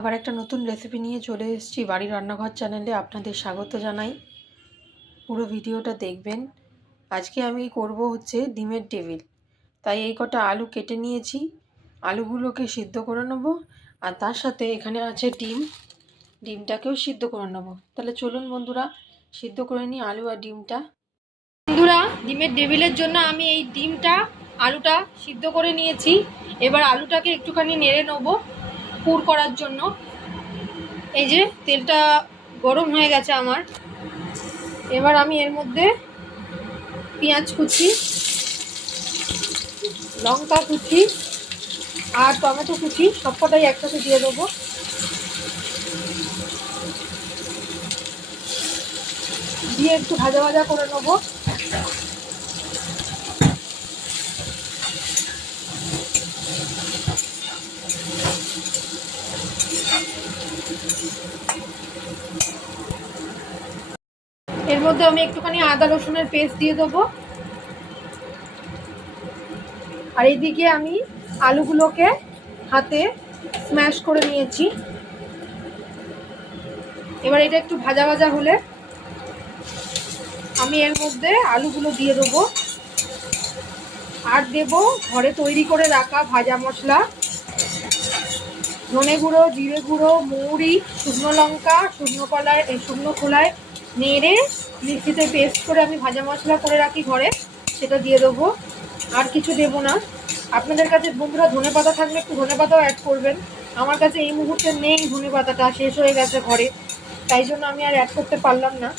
আবার একটা নতুন রেসিপি নিয়ে চলে এসেছি বাড়ির রান্নাঘর চ্যানেলে। আপনাদের স্বাগত জানাই, পুরো ভিডিওটা দেখবেন। আজকে আমি করব হচ্ছে ডিমের টেবিল। তাই এই কটা আলু কেটে নিয়েছি, আলুগুলোকে সিদ্ধ করে নেব। আর তার সাথে এখানে আছে ডিমটাকেও সিদ্ধ করে নেব। তাহলে চলুন বন্ধুরা সিদ্ধ করে নিই আলু আর ডিমটা। বন্ধুরা, ডিমের টেবিলের জন্য আমি এই আলুটা সিদ্ধ করে নিয়েছি। এবার আলুটাকে একটুখানি নেড়ে নেব পুর করার জন্য। এই যে তেলটা গরম হয়ে গেছে আমার। এবার আমি এর মধ্যে পেঁয়াজ কুচি, লঙ্কা কুচি আর টমেটো কুচি সবকটাই একসাথে দিয়ে দেবো। দিয়ে একটু ভাজা ভাজা করে নেবো। এর মধ্যে আমি একটুখানি আদা রসুনের পেস্ট দিয়ে দেবো। আর এইদিকে আমি আলুগুলোকে হাতে স্ম্যাশ করে নিয়েছি। এবার এটা একটু ভাজা ভাজা হলে আমি এর মধ্যে আলুগুলো দিয়ে দেবো। আর দেব ঘরে তৈরি করে রাখা ভাজা মশলা, ধনে গুঁড়ো, জিরে গুঁড়ো, মৌরি, শুকনো লঙ্কা, শুকনো খোলায় নেড়ে মিক্সিতে পেস্ট করে আমি ভাজা মশলা করে রাখি ঘরে, সেটা দিয়ে দেবো। আর কিছু দেবো না। আপনাদের কাছে বন্ধুরা ধনে পাতা থাকলে একটু ধনে পাতাও অ্যাড করবেন। আমার কাছে এই মুহূর্তে নেই, ধনে পাতাটা শেষ হয়ে গেছে ঘরে, তাই জন্য আমি আর অ্যাড করতে পারলাম না।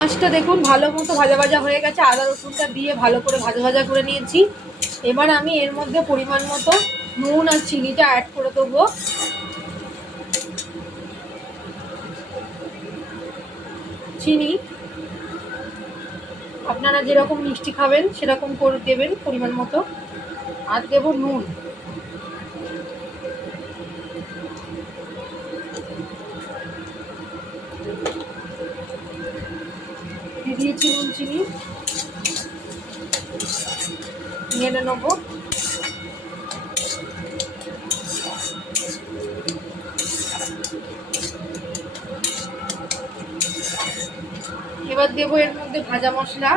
মাছটা দেখুন ভালো মতো ভাজা ভাজা হয়ে গেছে। আদা রসুনটা দিয়ে ভালো করে ভাজা ভাজা করে নিয়েছি। এবার আমি এর মধ্যে পরিমাণ মতো নুন আর চিনিটা অ্যাড করে দেবো। চিনি আপনারা যেরকম মিষ্টি খাবেন সেরকম করে দেবেন পরিমাণ মতো। আর দেব নুন। দিয়ে দিয়েছি নুন চিনি, নেড়ে নেবো। এবার দেবো এর মধ্যে ভাজা মশলা।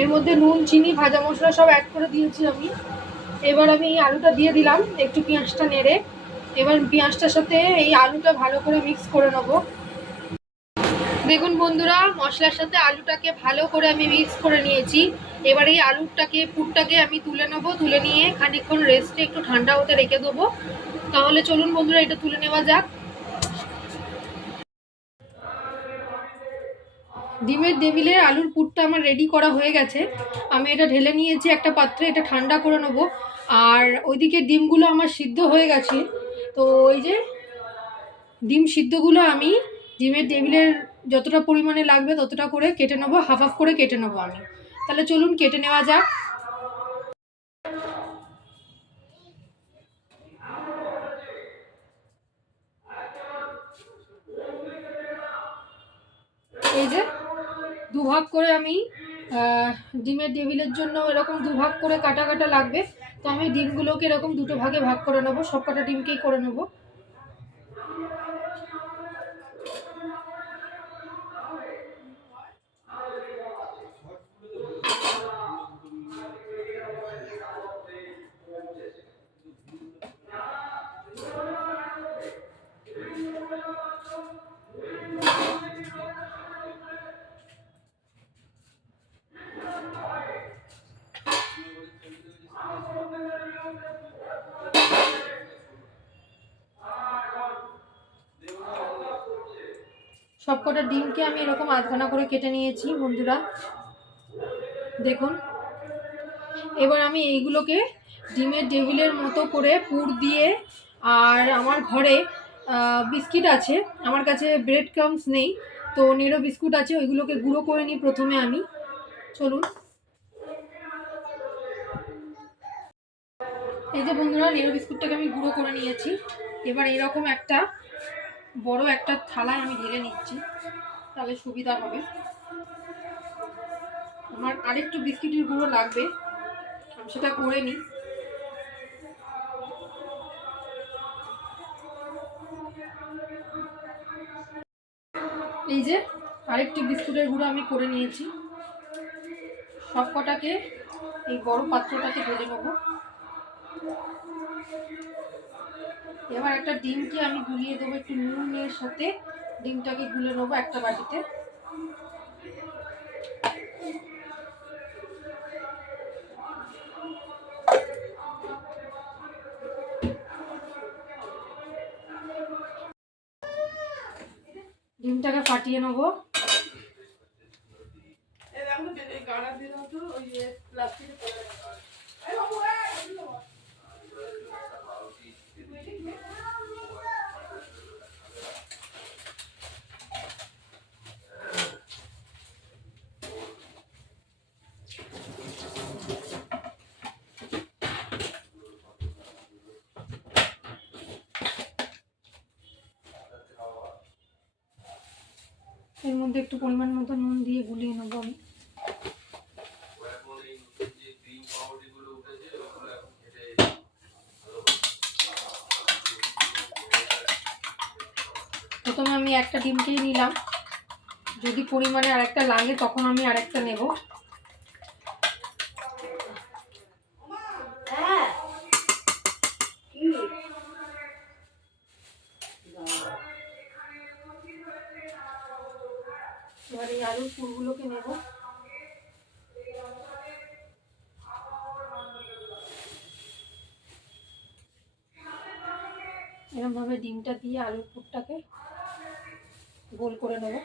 এর মধ্যে নুন চিনি ভাজা মশলা সব অ্যাড করে দিয়েছি আমি। এবার আমি এই আলুটা দিয়ে দিলাম, একটু পেঁয়াজটা নেড়ে। এবার পেঁয়াজটার সাথে এই আলুটা ভালো করে মিক্স করে নেবো। দেখুন বন্ধুরা, মশলার সাথে আলুটাকে ভালো করে আমি মিক্স করে নিয়েছি। এবার এই পুরটাকে আমি তুলে নেবো। তুলে নিয়ে খানিকক্ষণ রেস্টে একটু ঠান্ডা হতে রেখে দেবো। তাহলে চলুন বন্ধুরা এটা তুলে নেওয়া যাক। ডিমের টেবিলের আলুর পুরটা আমার রেডি করা হয়ে গেছে। আমি এটা ঢেলে নিয়েছি একটা পাত্রে, এটা ঠান্ডা করে নেবো। আর ওইদিকে ডিমগুলো আমার সিদ্ধ হয়ে গেছে। তো ওই যে ডিম সিদ্ধগুলো আমি ডিমের টেবিলের যতটা পরিমাণে লাগবে ততটা করে কেটে নেবো, হাফ হাফ করে কেটে নেবো আমি। তাহলে চলুন কেটে নেওয়া যাক। এই যে দুভাগ করে আমি ডিমের টেবিলের জন্য এরকম দুভাগ করে কাটা কাটা লাগবে। তো আমি ডিমগুলোকে এরকম দুটো ভাগে ভাগ করে নেবো, সব কটা ডিমকেই করে নেবো। সবকটা ডিমকে আমি এরকম আধখানা করে কেটে নিয়েছি বন্ধুরা, দেখুন। এবার আমি এইগুলোকে ডিমের টেবিলের মতো করে পুর দিয়ে, আর আমার ঘরে বিস্কিট আছে, আমার কাছে ব্রেড ক্রাম্বস নেই, তো নেরো বিস্কুট আছে, ওইগুলোকে গুঁড়ো করে নিই প্রথমে আমি। চলুন। এই যে বন্ধুরা, নেরো বিস্কুটটাকে আমি গুঁড়ো করে নিয়েছি। এবার এরকম একটা বড় একটা থালায় আমি ঢেলে নিচ্ছি। তাহলে সুবিধা হবে। আমার আরেকটু বিস্কিটের গুঁড়ো লাগবে, আমি সেটা করে নিই। এই যে আরেকটু বিস্কুটের গুঁড়ো আমি করে নিয়েছি। সব কটাকে এই বড় পাত্রটাকে ঢেলে নেব। এবার একটা ডিমকে আমি গুলিয়ে দেবো, একটু নুনের সাথে ডিমটাকে গুলে নেবো একটা বাটিতে। ডিমটাকে ফাটিয়ে নেবো। এর মধ্যে একটু পরিমাণ মতো নুন দিয়ে গুলিয়ে নেবো আমি। প্রথমে আমি একটা ডিমকেই নিলাম, যদি পরিমাণে আরেকটা লাগে তখন আমি আরেকটা নেব। এবার এই আলুর পুরগুলোকে নেব। এরকমভাবে ডিমটা দিয়ে আলুর পুরটাকে গোল করে নেব।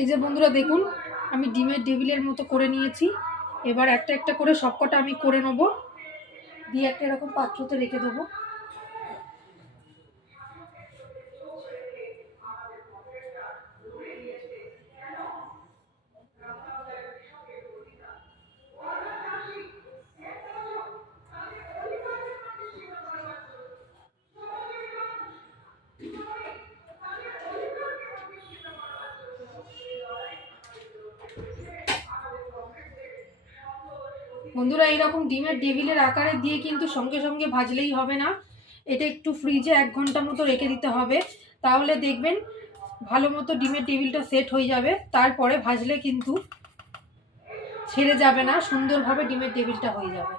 এই যে বন্ধুরা দেখুন, আমি ডিমের টেবিলের মতো করে নিয়েছি। এবার একটা একটা করে সবকটা আমি করে নেব, দিয়ে একটা এরকম পাত্রতে রেখে দেবো। বন্ধুরা এইরকম ডিমের টেবিলের আকারে দিয়ে কিন্তু সঙ্গে সঙ্গে ভাজলেই হবে না, এটা একটু ফ্রিজে 1 ঘন্টা মতো রেখে দিতে হবে। তাহলে দেখবেন ভালো মতো ডিমের টেবিলটা সেট হয়ে যাবে, তারপরে ভাজলে কিন্তু ছেড়ে যাবে না, সুন্দরভাবে ডিমের টেবিলটা হয়ে যাবে।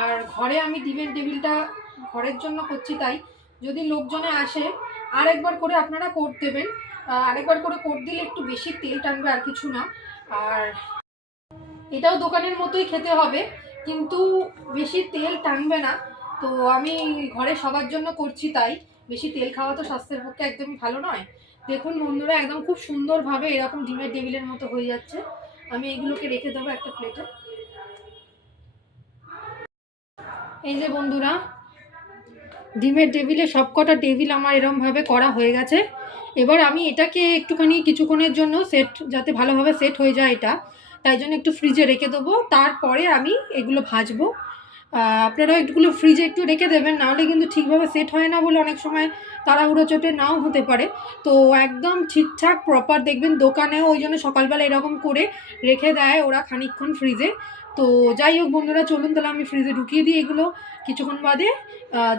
আর ঘরে আমি ডিমের টেবিলটা ঘরের জন্য করছি, তাই যদি লোকজনে আসে আরেকবার করে আপনারা কোট দেবেন। আরেকবার করে কোট দিলে একটু বেশি তেল টানবে, আর কিছু না। আর এটাও দোকানের মতোই খেতে হবে, কিন্তু বেশি তেল টানবে না। তো আমি ঘরে সবার জন্য করছি, তাই বেশি তেল খাওয়া তো স্বাস্থ্যের পক্ষে একদমই ভালো নয়। দেখুন বন্ধুরা, একদম খুব সুন্দরভাবে এরকম ডিমের টেবিলের মতো হয়ে যাচ্ছে। আমি এগুলোকে রেখে দেবো একটা প্লেটে। এই যে বন্ধুরা, ডিমের টেবিলে সবকটা টেবিল আমার এরমভাবে করা হয়ে গেছে। এবার আমি এটাকে একটুখানি কিছুক্ষণের জন্য সেট, যাতে ভালোভাবে সেট হয়ে যায় এটা, তাই জন্য একটু ফ্রিজে রেখে দেবো। তারপরে আমি এগুলো ভাজবো। আপনারাও একটুগুলো ফ্রিজে একটু রেখে দেবেন, নাহলে কিন্তু ঠিকভাবে সেট হয় না বলে অনেক সময় তাড়াহুড়ো চোটে নাও হতে পারে। তো একদম ঠিকঠাক প্রপার দেখবেন, দোকানেও ওই জন্য সকালবেলা এরকম করে রেখে দেয় ওরা খানিকক্ষণ ফ্রিজে। তো যাই হোক বন্ধুরা, চলুন তাহলে আমি ফ্রিজে ঢুকিয়ে দিই এগুলো। কিছুক্ষণ বাদে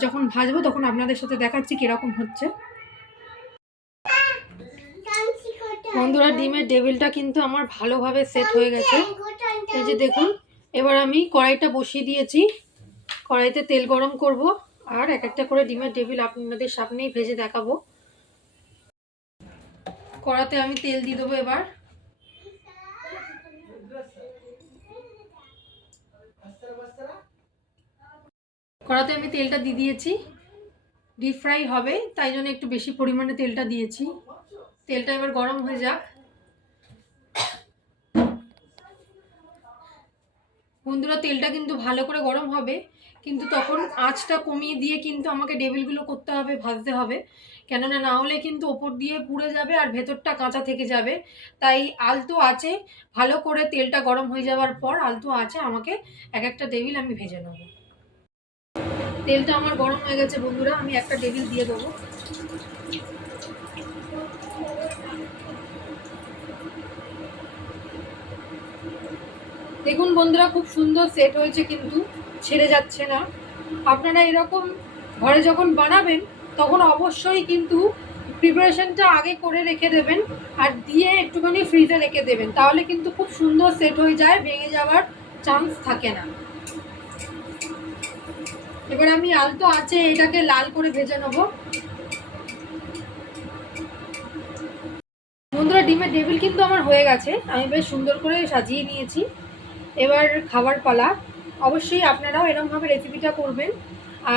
যখন ভাজবো তখন আপনাদের সাথে দেখাচ্ছি কীরকম হচ্ছে। বন্ধুরা, ডিমের টেবিলটা কিন্তু আমার ভালোভাবে সেট হয়ে গেছে, এই যে দেখুন। এবার আমি কড়াইটা বসিয়ে দিয়েছি, কড়াইতে তেল গরম করব আর এক একটা করে ডিমের টেবিল আপনাদের সামনেই ভেজে দেখাবো। কড়াতে আমি তেল দিয়ে দেবো এবার। কড়াতে আমি তেলটা দিয়ে দিয়েছি, ডিপ ফ্রাই হবে তাই জন্য একটু বেশি পরিমাণে তেলটা দিয়েছি। তেলটা এবার গরম হয়ে যাক। বন্ধুরা, তেলটা কিন্তু ভালো করে গরম হবে, কিন্তু তখন আঁচটা কমিয়ে দিয়ে কিন্তু আমাকে টেবিলগুলো করতে হবে, ভাজতে হবে, কেননা না হলে কিন্তু ওপর দিয়ে পুড়ে যাবে আর ভেতরটা কাঁচা থেকে যাবে। তাই আলতো আছে, ভালো করে তেলটা গরম হয়ে যাওয়ার পর আলতো আছে আমাকে এক একটা টেবিল আমি ভেজে নেব। তেলটা আমার গরম হয়ে গেছে বন্ধুরা, আমি একটা টেবিল দিয়ে দেবো। দেখুন বন্ধুরা, খুব সুন্দর সেট হয়েছে, কিন্তু ছেড়ে যাচ্ছে না। আপনারা এরকম ঘরে যখন বানাবেন তখন অবশ্যই কিন্তু প্রিপারেশনটা আগে করে রেখে দেবেন আর দিয়ে একটুখানি ফ্রিজে রেখে দেবেন, তাহলে কিন্তু খুব সুন্দর সেট হয়ে যায়, ভেঙে যাওয়ার চান্স থাকে না। এবার আমি আলতো আছে এটাকে লাল করে ভেজে নেব। বন্ধুরা, ডিমের টেবিল কিন্তু আমার হয়ে গেছে, আমি বেশ সুন্দর করে সাজিয়ে নিয়েছি। এবার খাবার পালা। অবশ্যই আপনারাও এরকমভাবে রেসিপিটা করবেন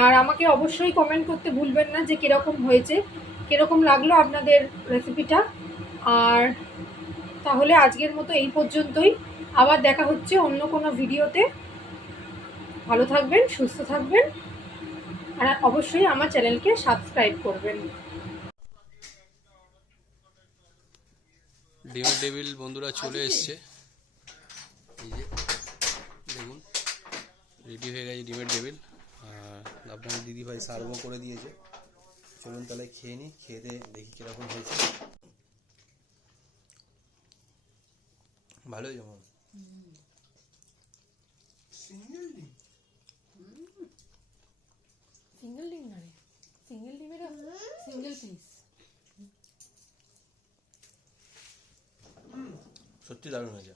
আর আমাকে অবশ্যই কমেন্ট করতে ভুলবেন না যে কীরকম হয়েছে, কীরকম লাগলো আপনাদের রেসিপিটা। আর তাহলে আজকের মতো এই পর্যন্তই, আবার দেখা হচ্ছে অন্য কোনো ভিডিওতে। ভালো থাকবেন, সুস্থ থাকবেন আর অবশ্যই আমার চ্যানেলকে সাবস্ক্রাইব করবেন। ডিমের টেবিল বন্ধুরা চলে এসছে, এই যে দেখুন রেডি হয়ে গেছে ডিমের টেবিল। আপনার দিদিভাই সার্ভও করে দিয়েছে। চলুন তাহলে খেয়ে নিই, খেয়ে দেখি কীরকম হয়েছে। ভালোই যেমন সিঙ্গেল ডিম, সিঙ্গেল ডিম না রে, সিঙ্গেল ডিমের সিঙ্গেল পিস। সত্যি দারুণ হয়েছে।